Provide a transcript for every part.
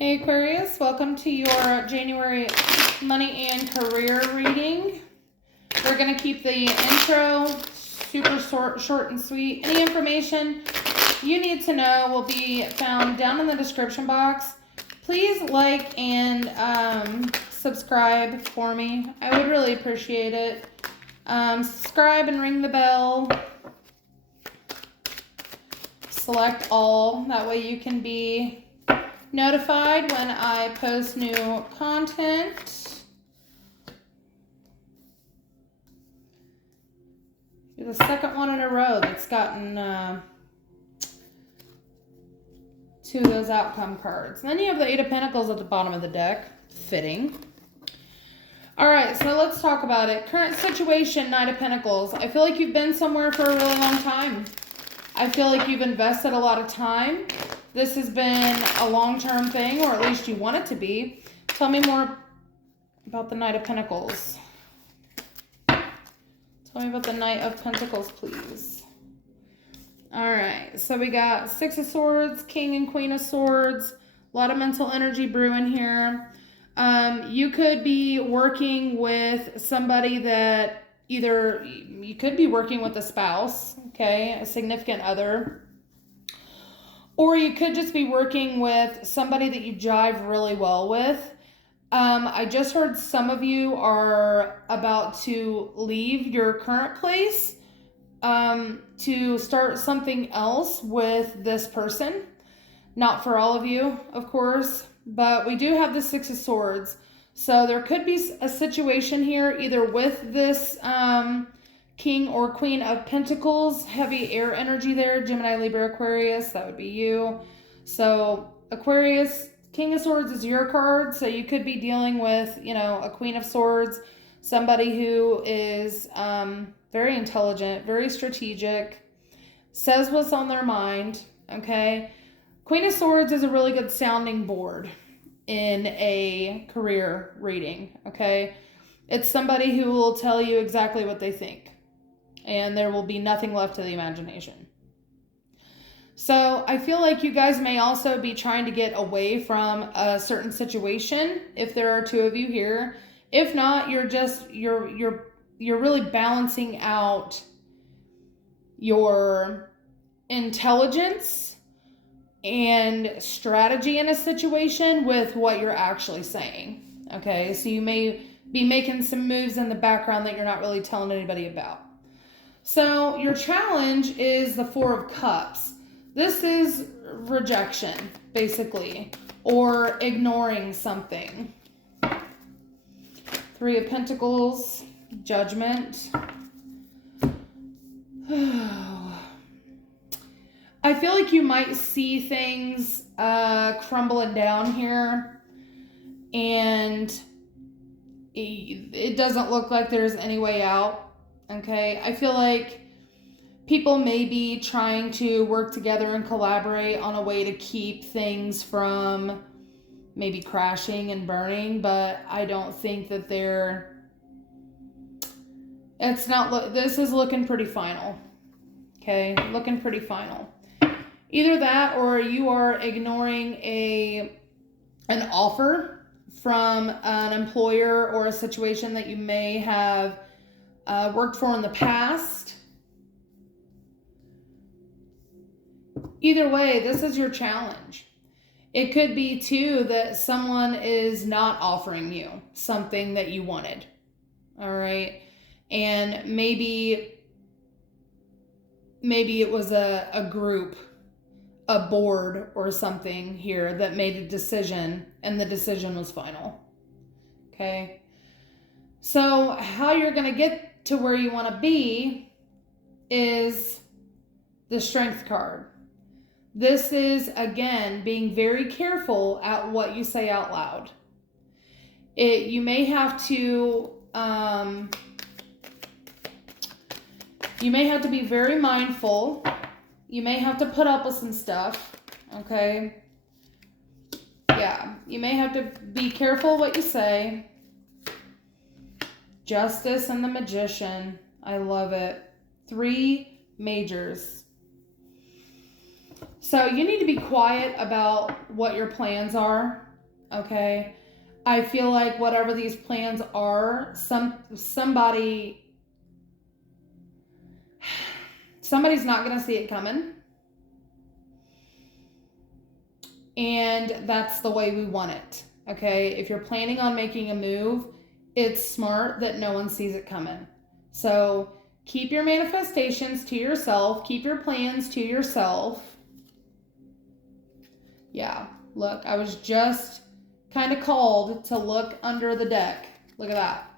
Hey Aquarius, welcome to your January money and career reading. We're going to keep the intro super short and sweet. Any information you need to know will be found down in the description box. Please like and subscribe for me. I would really appreciate it. Subscribe and ring the bell. Select all. That way you can be notified when I post new content. You're the second one in a row that's gotten two of those outcome cards. And then you have the Eight of Pentacles at the bottom of the deck. Fitting. All right, so let's talk about it. Current situation, Knight of Pentacles. I feel like you've been somewhere for a really long time. I feel like you've invested a lot of time. This has been a long-term thing, or at least you want it to be. Tell me more about the Knight of Pentacles. Tell me about the Knight of Pentacles, please. All right, so we got Six of Swords, King and Queen of Swords. A lot of mental energy brewing here. You could be working with somebody that either you could be working with a spouse, okay, a significant other. Or you could just be working with somebody that you jive really well with. I just heard some of you are about to leave your current place to start something else with this person. Not for all of you, of course, but we do have the Six of Swords. So there could be a situation here either with this King or Queen of Pentacles, heavy air energy there, Gemini, Libra, Aquarius, that would be you. So Aquarius, King of Swords is your card, so you could be dealing with, you know, a Queen of Swords, somebody who is very intelligent, very strategic, says what's on their mind, okay? Queen of Swords is a really good sounding board in a career reading, okay? It's somebody who will tell you exactly what they think, and there will be nothing left to the imagination. So I feel like you guys may also be trying to get away from a certain situation if there are two of you here. If not, you're really balancing out your intelligence and strategy in a situation with what you're actually saying. Okay, so you may be making some moves in the background that you're not really telling anybody about. So your challenge is the Four of Cups. This is rejection, basically, or ignoring something. Three of Pentacles, Judgment. I feel like you might see things crumbling down here, and it doesn't look like there's any way out. Okay, I feel like people may be trying to work together and collaborate on a way to keep things from maybe crashing and burning, but I don't think that this is looking pretty final. Okay, looking pretty final. Either that or you are ignoring an offer from an employer or a situation that you may have worked for in the past. Either way, this is your challenge. It could be too that someone is not offering you something that you wanted. All right. And maybe it was a group, a board or something here that made a decision, and the decision was final. Okay. So how you're going to get to where you want to be is the Strength card. This is, again, being very careful at what you say out loud. You may have to be very mindful. You may have to put up with some stuff, okay? Yeah, you may have to be careful what you say. Justice and the Magician. I love it. 3 majors. So you need to be quiet about what your plans are, okay? I feel like whatever these plans are, somebody's not going to see it coming. And that's the way we want it, okay? If you're planning on making a move, it's smart that no one sees it coming. So keep your manifestations to yourself. Keep your plans to yourself. Yeah, look, I was just kind of called to look under the deck. Look at that.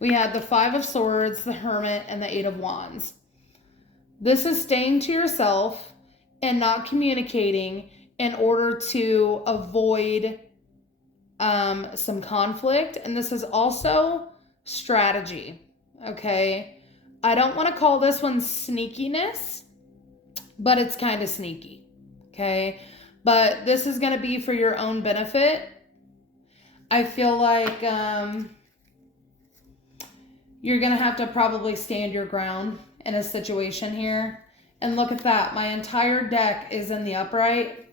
We had the 5 of Swords, the Hermit, and the 8 of Wands. This is staying to yourself and not communicating in order to avoid some conflict. And this is also strategy, okay? I don't want to call this one sneakiness, but it's kind of sneaky, okay? But this is going to be for your own benefit. I feel like you're going to have to probably stand your ground in a situation here. And look at that. My entire deck is in the upright.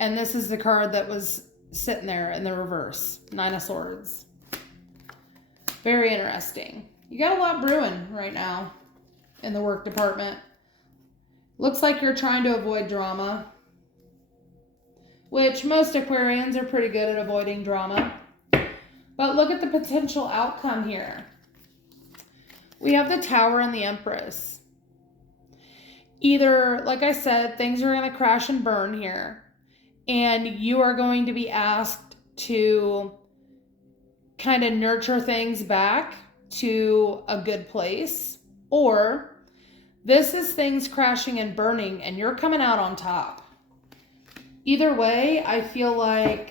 And this is the card that was sitting there in the reverse. 9 of Swords. Very interesting. You got a lot brewing right now in the work department. Looks like you're trying to avoid drama, which most Aquarians are pretty good at avoiding drama. But look at the potential outcome here. We have the Tower and the Empress. Either, like I said, things are going to crash and burn here, and you are going to be asked to kind of nurture things back to a good place, or this is things crashing and burning and you're coming out on top. Either way, I feel like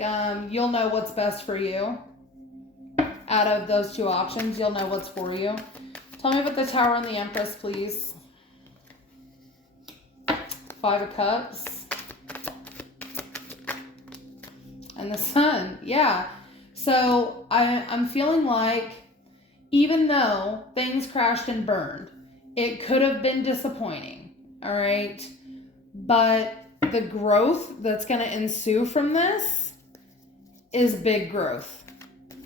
you'll know what's best for you. Out of those two options, you'll know what's for you. Tell me about the Tower and the Empress, please. 5 of Cups. And the Sun. Yeah. So I'm feeling like even though things crashed and burned, it could have been disappointing. All right. But the growth that's going to ensue from this is big growth.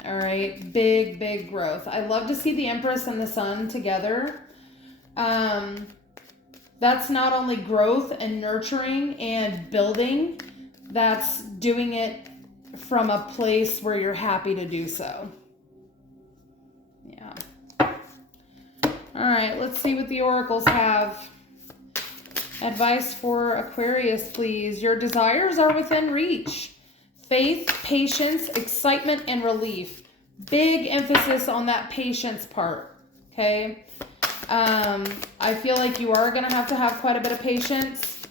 All right. Big, big growth. I love to see the Empress and the Sun together. That's not only growth and nurturing and building, that's doing it from a place where you're happy to do so. Yeah. All right, let's see what the oracles have. Advice for Aquarius, please. Your desires are within reach. Faith, patience, excitement, and relief. Big emphasis on that patience part, okay? I feel like you are going to have quite a bit of patience,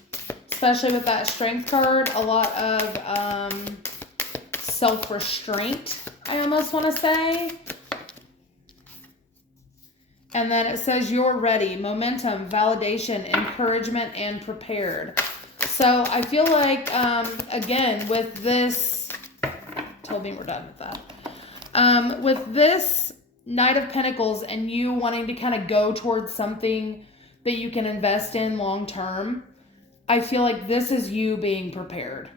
especially with that Strength card. A lot of self-restraint, I almost want to say. And then it says you're ready. Momentum, validation, encouragement, and prepared. So I feel like, again, with this, told me we're done with that. With this Knight of Pentacles and you wanting to kind of go towards something that you can invest in long term, I feel like this is you being prepared.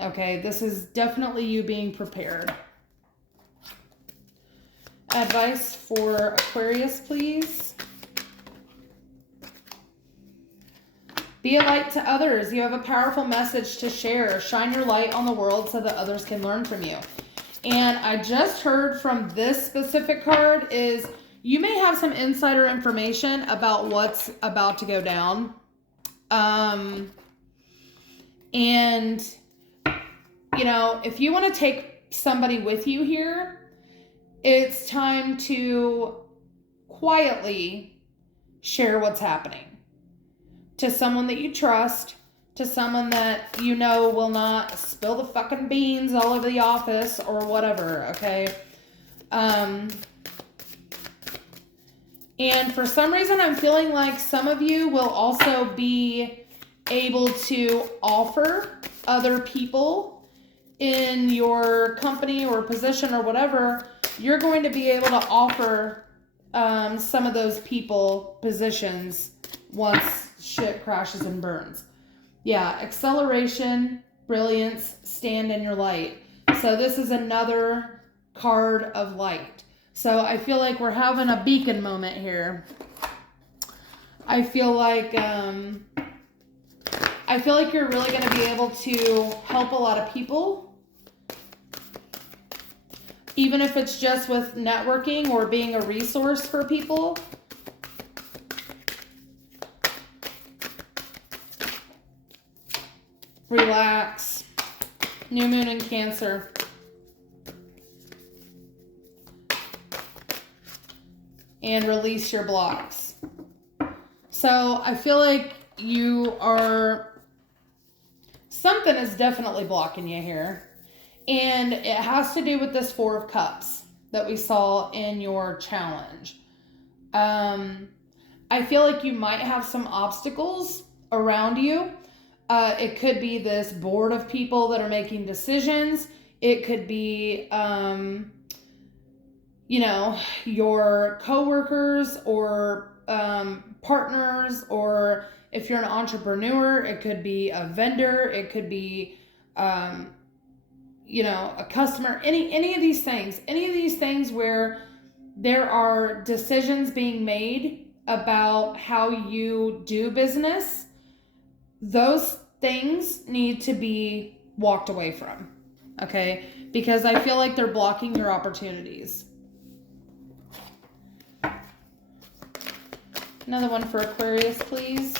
Okay, this is definitely you being prepared. Advice for Aquarius, please. Be a light to others. You have a powerful message to share. Shine your light on the world so that others can learn from you. And I just heard from this specific card is you may have some insider information about what's about to go down. And, you know, if you want to take somebody with you here, it's time to quietly share what's happening to someone that you trust, to someone that you know will not spill the fucking beans all over the office or whatever, okay? And for some reason, I'm feeling like some of you will also be able to offer other people in your company or position or whatever. You're going to be able to offer some of those people positions once shit crashes and burns. Yeah, acceleration, brilliance, stand in your light. So this is another card of light. So I feel like we're having a beacon moment here. I feel like you're really going to be able to help a lot of people, even if it's just with networking or being a resource for people. Relax. New moon in Cancer. And release your blocks. So I feel like something is definitely blocking you here. And it has to do with this Four of Cups that we saw in your challenge. I feel like you might have some obstacles around you. It could be this board of people that are making decisions. It could be, your coworkers or partners, or if you're an entrepreneur, it could be a vendor. It could be, a customer. Any of these things where there are decisions being made about how you do business. Those things need to be walked away from, okay? Because I feel like they're blocking your opportunities. Another one for Aquarius, please.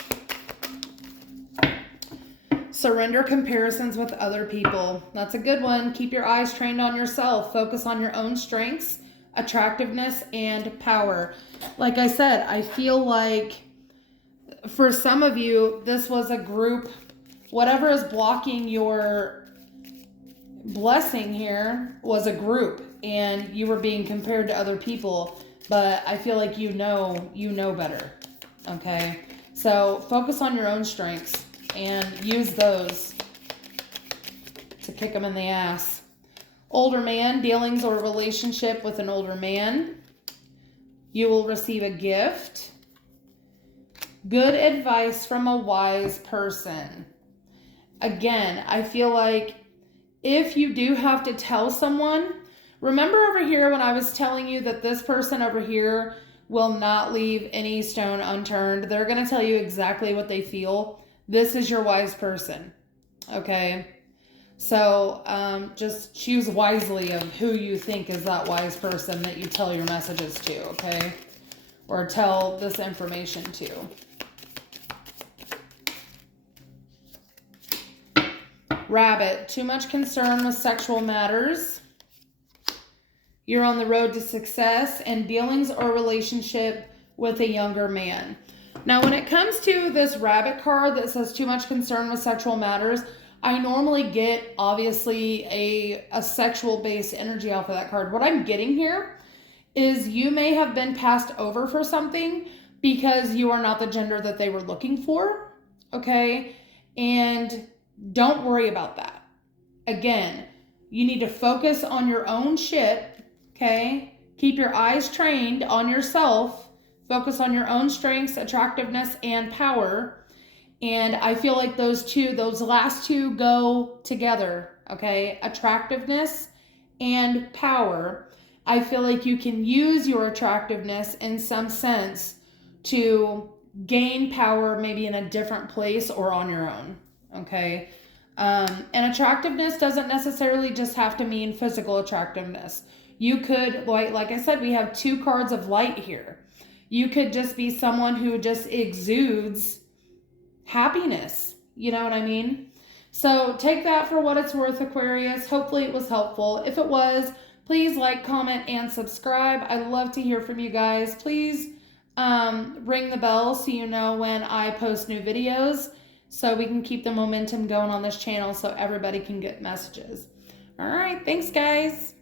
Surrender comparisons with other people. That's a good one. Keep your eyes trained on yourself. Focus on your own strengths, attractiveness, and power. Like I said, I feel like for some of you, this was a group. Whatever is blocking your blessing here was a group, and you were being compared to other people, but I feel like you know better, okay? So focus on your own strengths and use those to kick them in the ass. Older man, dealings or relationship with an older man. You will receive a gift. Good advice from a wise person. Again, I feel like if you do have to tell someone, remember over here when I was telling you that this person over here will not leave any stone unturned. They're going to tell you exactly what they feel. This is your wise person, okay? So just choose wisely of who you think is that wise person that you tell your messages to, okay? Or tell this information to. Rabbit, too much concern with sexual matters. You're on the road to success and dealings or relationship with a younger man. Now, when it comes to this rabbit card that says too much concern with sexual matters, I normally get, obviously, a sexual-based energy off of that card. What I'm getting here is you may have been passed over for something because you are not the gender that they were looking for, okay? And don't worry about that. Again, you need to focus on your own shit, okay? Keep your eyes trained on yourself. Focus on your own strengths, attractiveness, and power. And I feel like those last two go together, okay? Attractiveness and power. I feel like you can use your attractiveness in some sense to gain power maybe in a different place or on your own, okay? And attractiveness doesn't necessarily just have to mean physical attractiveness. You could, like I said, we have two cards of light here. You could just be someone who just exudes happiness. You know what I mean? So take that for what it's worth, Aquarius. Hopefully it was helpful. If it was, please like, comment, and subscribe. I love to hear from you guys. Please ring the bell so you know when I post new videos, so we can keep the momentum going on this channel so everybody can get messages. All right, thanks guys.